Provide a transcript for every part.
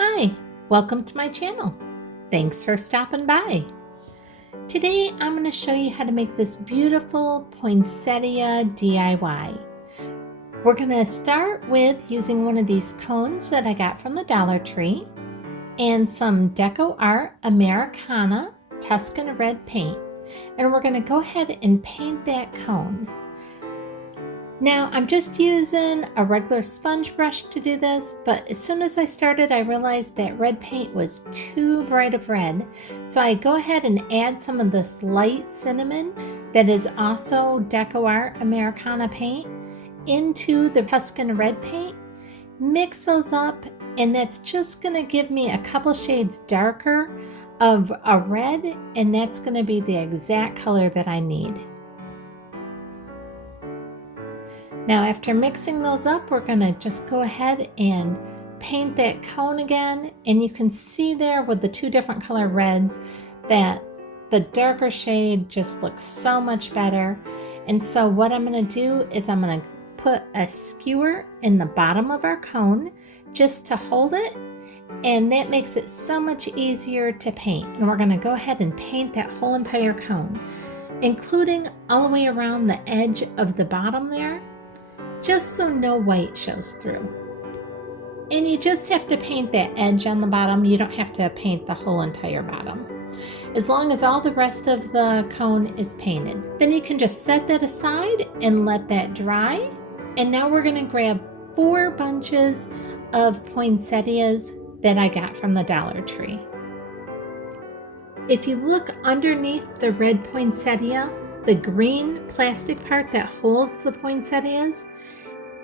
Hi, welcome to my channel. Thanks for stopping by. Today I'm going to show you how to make this beautiful poinsettia DIY. We're going to start with using one of these cones that I got from the Dollar Tree and some Deco Art Americana Tuscan red paint. And we're going to go ahead and paint that cone. Now I'm just using a regular sponge brush to do this, but as soon as I started I realized that red paint was too bright of red. So I go ahead and add some of this light cinnamon that is also Deco Art Americana paint into the Tuscan red paint. Mix those up, and that's just going to give me a couple shades darker of a red, and that's going to be the exact color that I need. Now after mixing those up, we're going to just go ahead and paint that cone again, and you can see there with the two different color reds that the darker shade just looks so much better. And so what I'm going to do is I'm going to put a skewer in the bottom of our cone just to hold it, and that makes it so much easier to paint. And we're going to go ahead and paint that whole entire cone, including all the way around the edge of the bottom there, just so no white shows through. And you just have to paint that edge on the bottom. You don't have to paint the whole entire bottom, as long as all the rest of the cone is painted. Then you can just set that aside and let that dry. And now we're going to grab 4 bunches of poinsettias that I got from the Dollar Tree. If you look underneath the red poinsettia, the green plastic part that holds the poinsettias,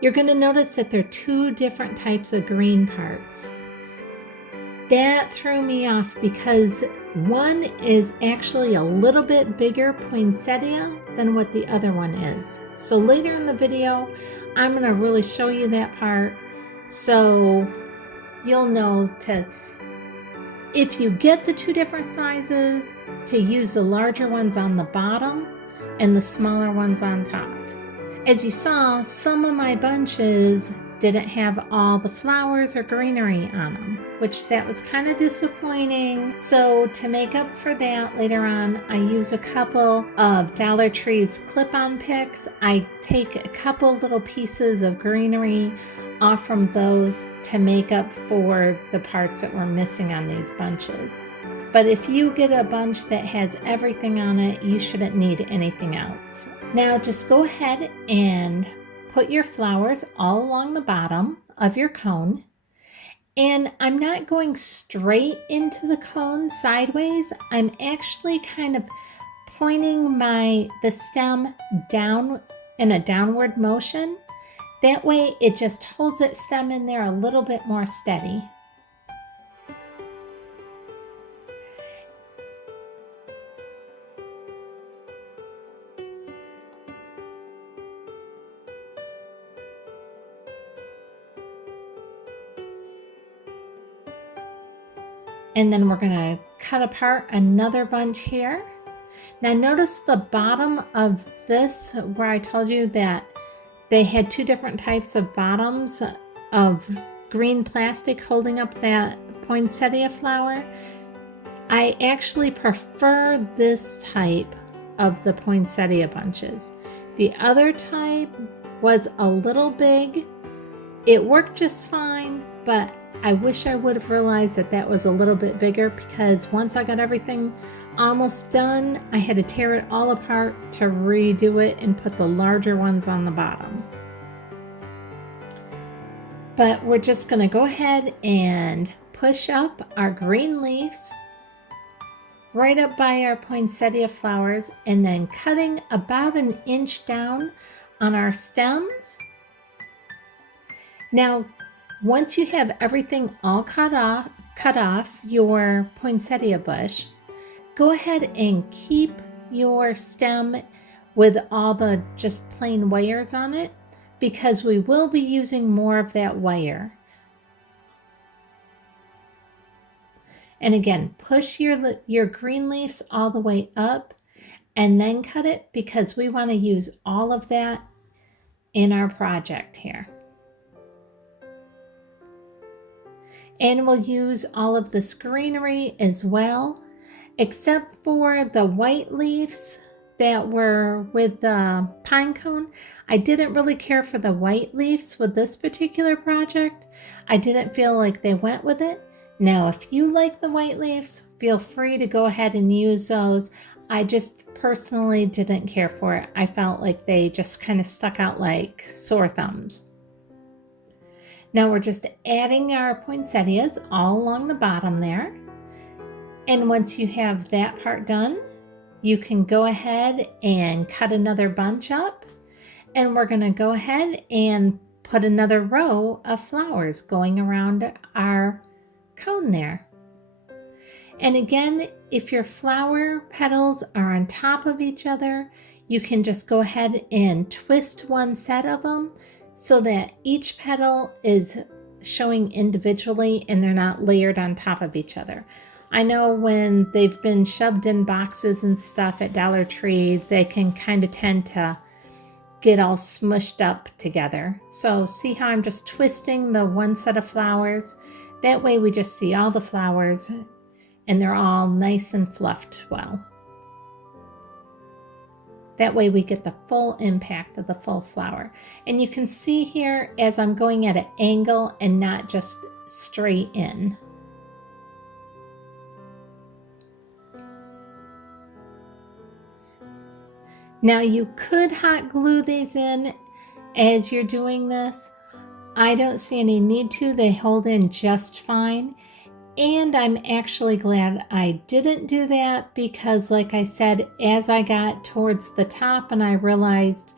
you're going to notice that there are 2 different types of green parts. That threw me off because one is actually a little bit bigger poinsettia than what the other one is. So later in the video, I'm going to really show you that part, so you'll know if you get the 2 different sizes, to use the larger ones on the bottom and the smaller ones on top. As you saw, some of my bunches didn't have all the flowers or greenery on them, which that was kind of disappointing. So to make up for that later on, I use a couple of Dollar Tree's clip-on picks. I take a couple little pieces of greenery off from those to make up for the parts that were missing on these bunches. But if you get a bunch that has everything on it, you shouldn't need anything else. Now just go ahead and put your flowers all along the bottom of your cone. And I'm not going straight into the cone sideways. I'm actually kind of pointing the stem down in a downward motion. That way it just holds its stem in there a little bit more steady. And then we're going to cut apart another bunch here. Now notice the bottom of this, where I told you that they had 2 different types of bottoms of green plastic holding up that poinsettia flower. I actually prefer this type of the poinsettia bunches. The other type was a little big. It worked just fine, but I wish I would have realized that that was a little bit bigger, because once I got everything almost done, I had to tear it all apart to redo it and put the larger ones on the bottom. But we're just going to go ahead and push up our green leaves right up by our poinsettia flowers, and then cutting about 1 inch down on our stems. Now once you have everything all cut off your poinsettia bush, go ahead and keep your stem with all the just plain wires on it, because we will be using more of that wire. And again, push your green leaves all the way up and then cut it, because we want to use all of that in our project here. And we'll use all of this greenery as well, except for the white leaves that were with the pine cone. I didn't really care for the white leaves with this particular project. I didn't feel like they went with it. Now, if you like the white leaves, feel free to go ahead and use those. I just personally didn't care for it. I felt like they just kind of stuck out like sore thumbs. Now we're just adding our poinsettias all along the bottom there. And once you have that part done, you can go ahead and cut another bunch up. And we're going to go ahead and put another row of flowers going around our cone there. And again, if your flower petals are on top of each other, you can just go ahead and twist one set of them so that each petal is showing individually and they're not layered on top of each other. I know when they've been shoved in boxes and stuff at Dollar Tree, they can kind of tend to get all smushed up together. So see how I'm just twisting the one set of flowers? That way we just see all the flowers and they're all nice and fluffed well. That way we get the full impact of the full flower. And you can see here as I'm going at an angle and not just straight in. Now you could hot glue these in as you're doing this. I don't see any need to. They hold in just fine. And I'm actually glad I didn't do that because, like I said, as I got towards the top and I realized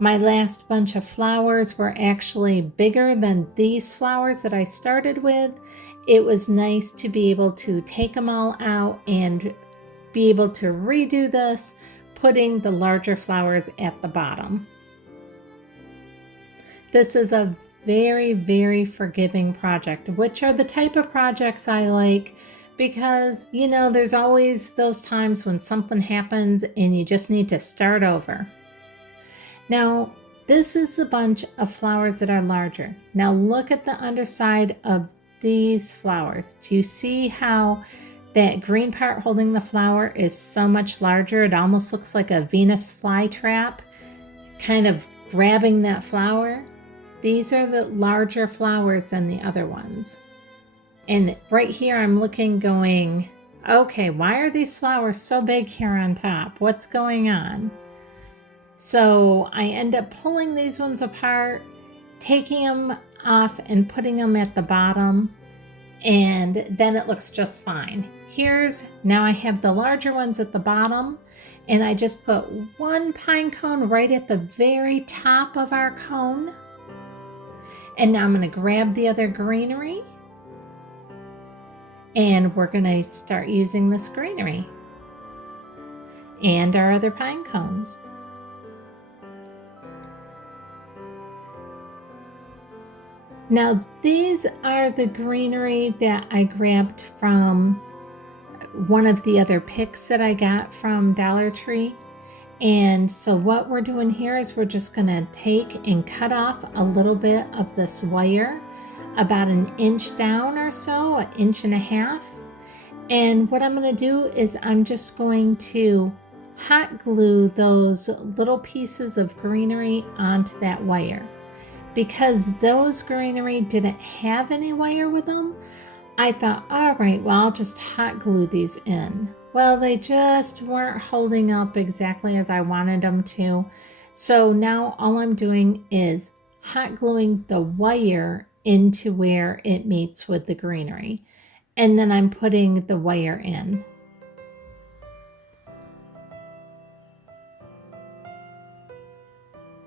my last bunch of flowers were actually bigger than these flowers that I started with, it was nice to be able to take them all out and be able to redo this, putting the larger flowers at the bottom. This is a very, very forgiving project, which are the type of projects I like because, you know, there's always those times when something happens and you just need to start over. Now, this is the bunch of flowers that are larger. Now look at the underside of these flowers. Do you see how that green part holding the flower is so much larger? It almost looks like a Venus flytrap, kind of grabbing that flower. These are the larger flowers than the other ones. And right here I'm looking going, okay, why are these flowers so big here on top? What's going on? So I end up pulling these ones apart, taking them off and putting them at the bottom, and then it looks just fine. Now I have the larger ones at the bottom, and I just put one pine cone right at the very top of our cone. And now I'm going to grab the other greenery and we're going to start using this greenery and our other pine cones. Now these are the greenery that I grabbed from one of the other picks that I got from Dollar Tree. And so what we're doing here is we're just going to take and cut off a little bit of this wire, about an inch down or so, 1.5 inches. And what I'm going to do is I'm just going to hot glue those little pieces of greenery onto that wire. Because those greenery didn't have any wire with them, I thought, all right, well, I'll just hot glue these in. Well, they just weren't holding up exactly as I wanted them to. So now all I'm doing is hot gluing the wire into where it meets with the greenery. And then I'm putting the wire in.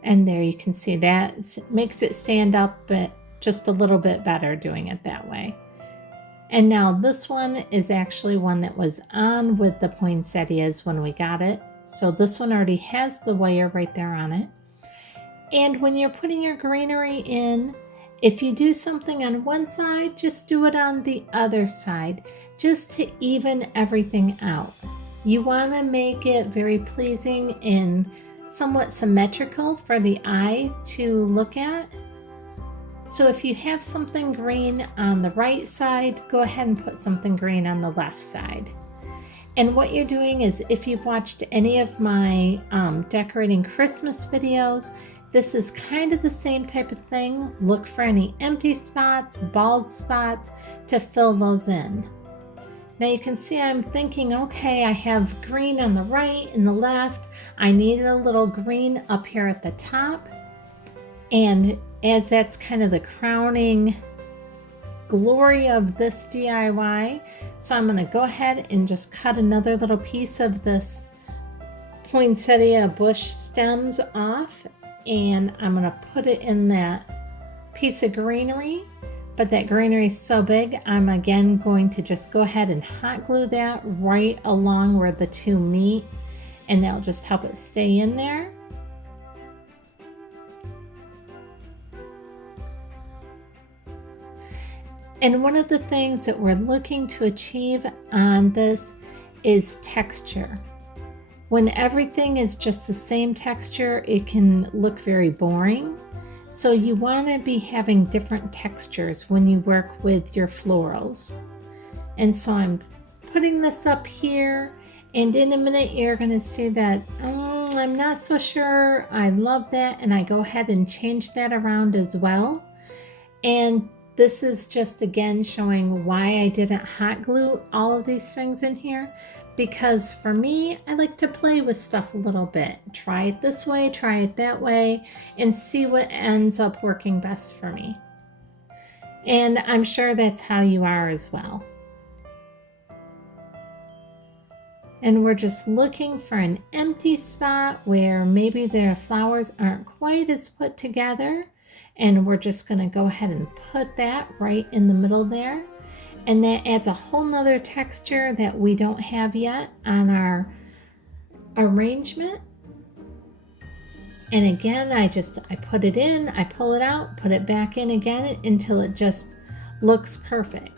And there you can see that makes it stand up, but just a little bit better doing it that way. And now this one is actually one that was on with the poinsettias when we got it. So this one already has the wire right there on it. And when you're putting your greenery in, if you do something on one side, just do it on the other side, just to even everything out. You want to make it very pleasing and somewhat symmetrical for the eye to look at. So if you have something green on the right side, go ahead and put something green on the left side. And what you're doing is, if you've watched any of my decorating Christmas videos, this is kind of the same type of thing. Look for any empty spots, bald spots to fill those in. Now you can see I'm thinking, okay, I have green on the right and the left. I needed a little green up here at the top. And as that's kind of the crowning glory of this DIY, so I'm going to go ahead and just cut another little piece of this poinsettia bush stems off, and I'm going to put it in that piece of greenery. But that greenery is so big, I'm again going to just go ahead and hot glue that right along where the two meet, and that'll just help it stay in there. And one of the things that we're looking to achieve on this is texture. When everything is just the same texture, it can look very boring. So you want to be having different textures when you work with your florals. And so I'm putting this up here, and in a minute you're going to see that I'm not so sure I love that, and I go ahead and change that around as well. And this is just again showing why I didn't hot glue all of these things in here, because for me, I like to play with stuff a little bit. Try it this way, try it that way, and see what ends up working best for me. And I'm sure that's how you are as well. And we're just looking for an empty spot where maybe their flowers aren't quite as put together. And we're just going to go ahead and put that right in the middle there. And that adds a whole nother texture that we don't have yet on our arrangement. And again, I put it in, I pull it out, put it back in again until it just looks perfect.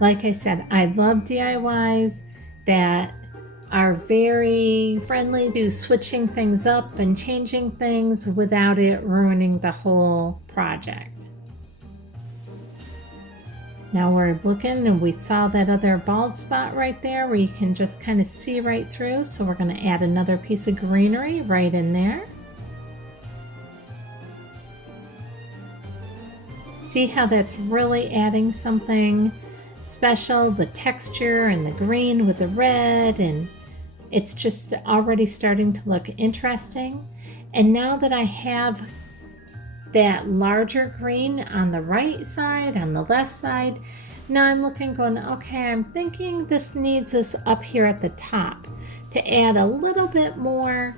Like I said, I love DIYs that are very friendly to switching things up and changing things without it ruining the whole project. Now we're looking, and we saw that other bald spot right there where you can just kind of see right through. So we're going to add another piece of greenery right in there. See how that's really adding something special, the texture and the green with the red, and it's just already starting to look interesting. And now that I have that larger green on the right side, on the left side, now I'm looking going, okay, I'm thinking this needs us up here at the top to add a little bit more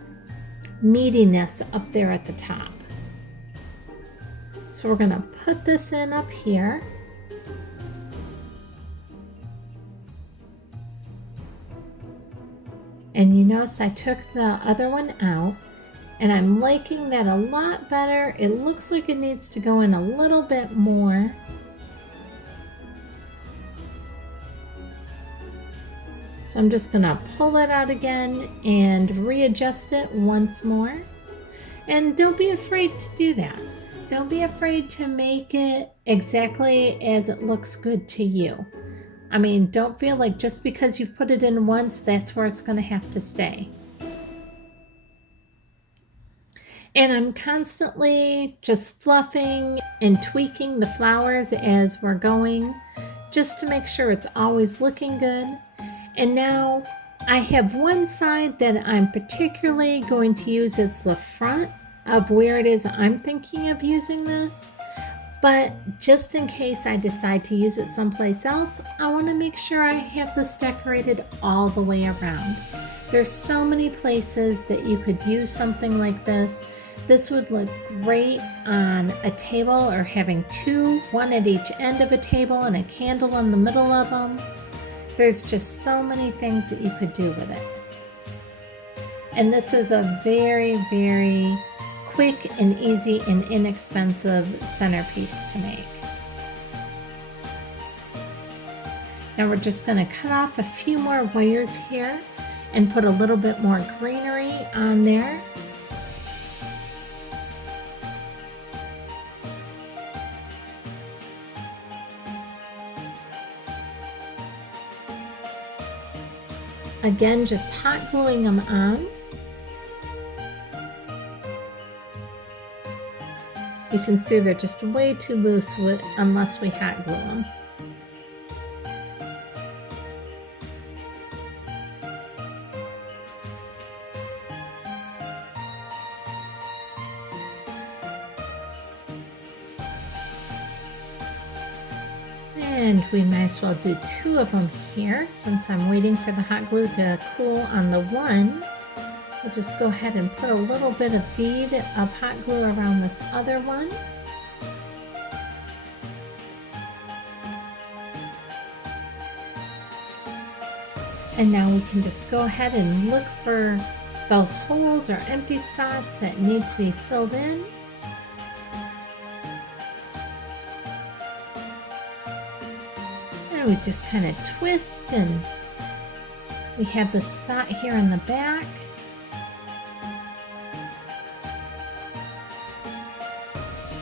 meatiness up there at the top. So we're going to put this in up here. And you notice I took the other one out, and I'm liking that a lot better. It looks like it needs to go in a little bit more. So I'm just gonna pull it out again and readjust it once more. And don't be afraid to do that. Don't be afraid to make it exactly as it looks good to you. I mean, don't feel like just because you've put it in once, that's where it's going to have to stay. And I'm constantly just fluffing and tweaking the flowers as we're going, just to make sure it's always looking good. And now I have one side that I'm particularly going to use as the front of where it is I'm thinking of using this. But just in case I decide to use it someplace else, I want to make sure I have this decorated all the way around. There's so many places that you could use something like this. This would look great on a table, or having two, one at each end of a table and a candle in the middle of them. There's just so many things that you could do with it. And this is a very, very quick and easy and inexpensive centerpiece to make. Now we're just going to cut off a few more wires here, and put a little bit more greenery on there. Again, just hot gluing them on. You can see they're just way too loose unless we hot glue them. And we might as well do 2 of them here since I'm waiting for the hot glue to cool on the one. We'll just go ahead and put a little bit of bead of hot glue around this other one. And now we can just go ahead and look for those holes or empty spots that need to be filled in. And we just kind of twist, and we have the spot here in the back.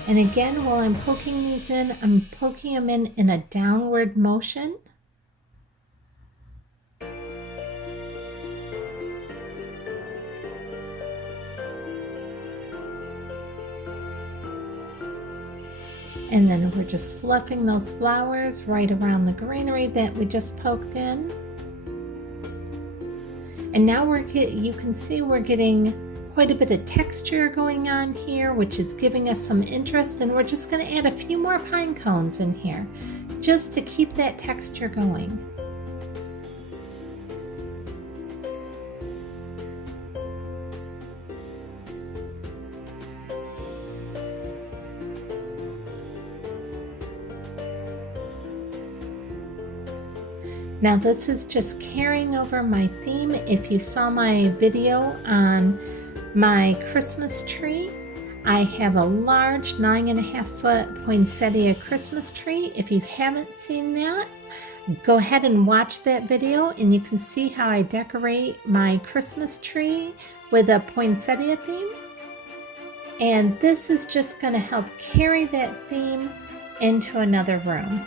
And again, while I'm poking these in, I'm poking them in a downward motion. And then we're just fluffing those flowers right around the greenery that we just poked in. And now you can see we're getting quite a bit of texture going on here, which is giving us some interest, and we're just going to add a few more pine cones in here just to keep that texture going. Now this is just carrying over my theme. If you saw my video on my Christmas tree, I have a large 9.5 foot poinsettia Christmas tree. If you haven't seen that, go ahead and watch that video and you can see how I decorate my Christmas tree with a poinsettia theme. And this is just going to help carry that theme into another room.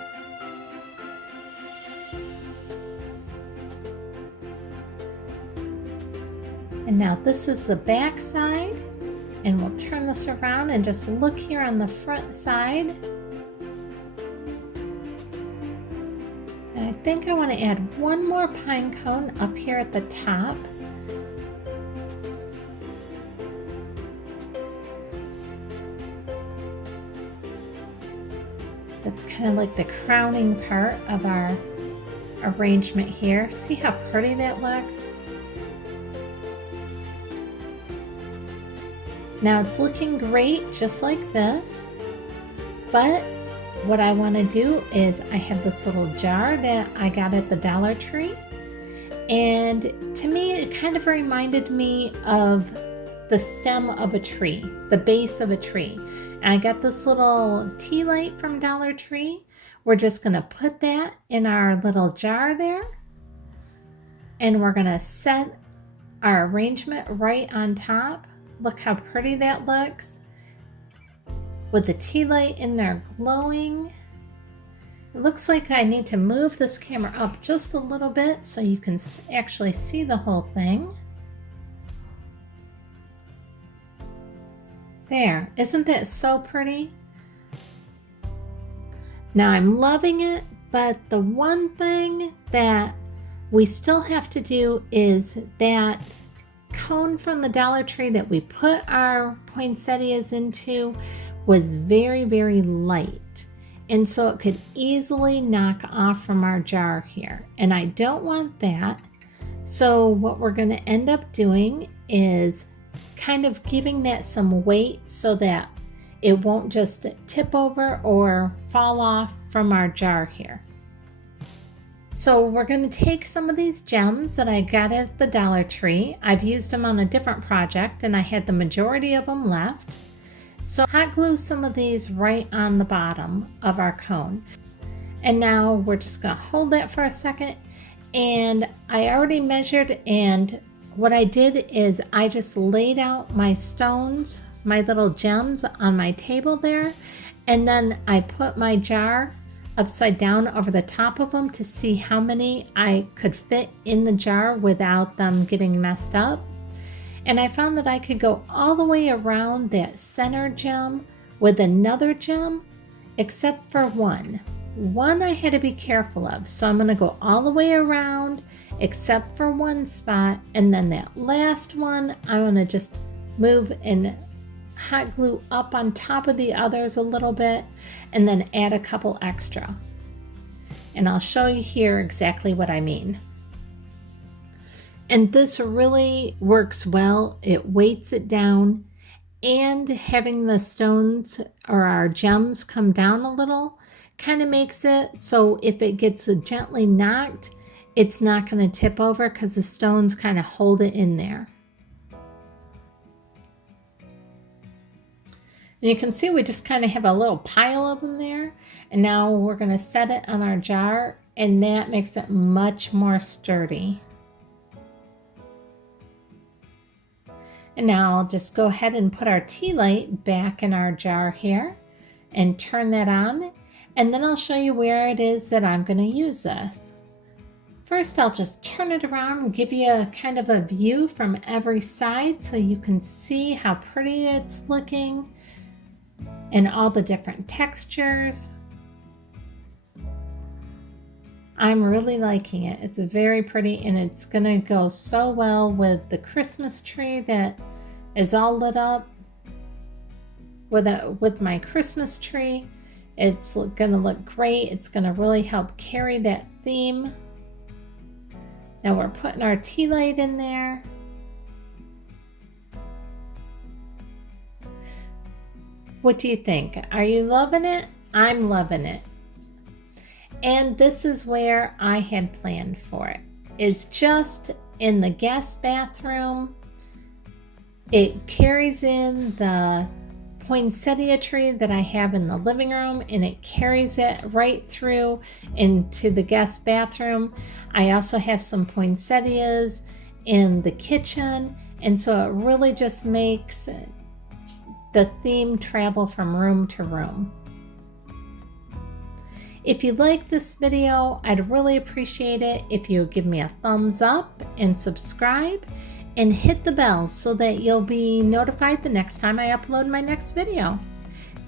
And now this is the back side, and we'll turn this around and just look here on the front side. And I think I want to add one more pine cone up here at the top. That's kind of like the crowning part of our arrangement here. See how pretty that looks? Now it's looking great just like this, but what I want to do is I have this little jar that I got at the Dollar Tree, and to me it kind of reminded me of the stem of a tree, the base of a tree. And I got this little tea light from Dollar Tree. We're just going to put that in our little jar there, and we're going to set our arrangement right on top. Look how pretty that looks with the tea light in there glowing. It looks like I need to move this camera up just a little bit so you can actually see the whole thing. There, isn't that so pretty? Now I'm loving it, but the one thing that we still have to do is that cone from the Dollar Tree that we put our poinsettias into was very, very light, and so it could easily knock off from our jar here, and I don't want that. So what we're going to end up doing is kind of giving that some weight so that it won't just tip over or fall off from our jar here. So we're going to take some of these gems that I got at the Dollar Tree. I've used them on a different project and I had the majority of them left. So hot glue some of these right on the bottom of our cone. And now we're just going to hold that for a second And I already measured, and what I did is I just laid out my stones, my little gems on my table there, and then I put my jar upside down over the top of them to see how many I could fit in the jar without them getting messed up. And I found that I could go all the way around that center gem with another gem, except for one. One I had to be careful of, so I'm going to go all the way around except for one spot, and then that last one I'm going to just move and hot glue up on top of the others a little bit, and then add a couple extra. And I'll show you here exactly what I mean. And this really works well. It weights it down, and having the stones or our gems come down a little kind of makes it so if it gets gently knocked, it's not going to tip over because the stones kind of hold it in there. And you can see we just kind of have a little pile of them there. And now we're going to set it on our jar, and that makes it much more sturdy. And now I'll just go ahead and put our tea light back in our jar here and turn that on. And then I'll show you where it is that I'm going to use this. First, I'll just turn it around and give you a kind of a view from every side so you can see how pretty it's looking and all the different textures. I'm really liking it. It's very pretty, and it's going to go so well with the Christmas tree that is all lit up with my Christmas tree. It's going to look great. It's going to really help carry that theme. Now we're putting our tea light in there. What do you think? Are you loving it? I'm loving it. And this is where I had planned for it. It's just in the guest bathroom. It carries in the poinsettia tree that I have in the living room, and it carries it right through into the guest bathroom. I also have some poinsettias in the kitchen, and so it really just makes the theme travel from room to room. If you like this video, I'd really appreciate it if you give me a thumbs up and subscribe and hit the bell so that you'll be notified the next time I upload my next video.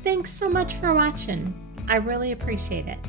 Thanks so much for watching. I really appreciate it.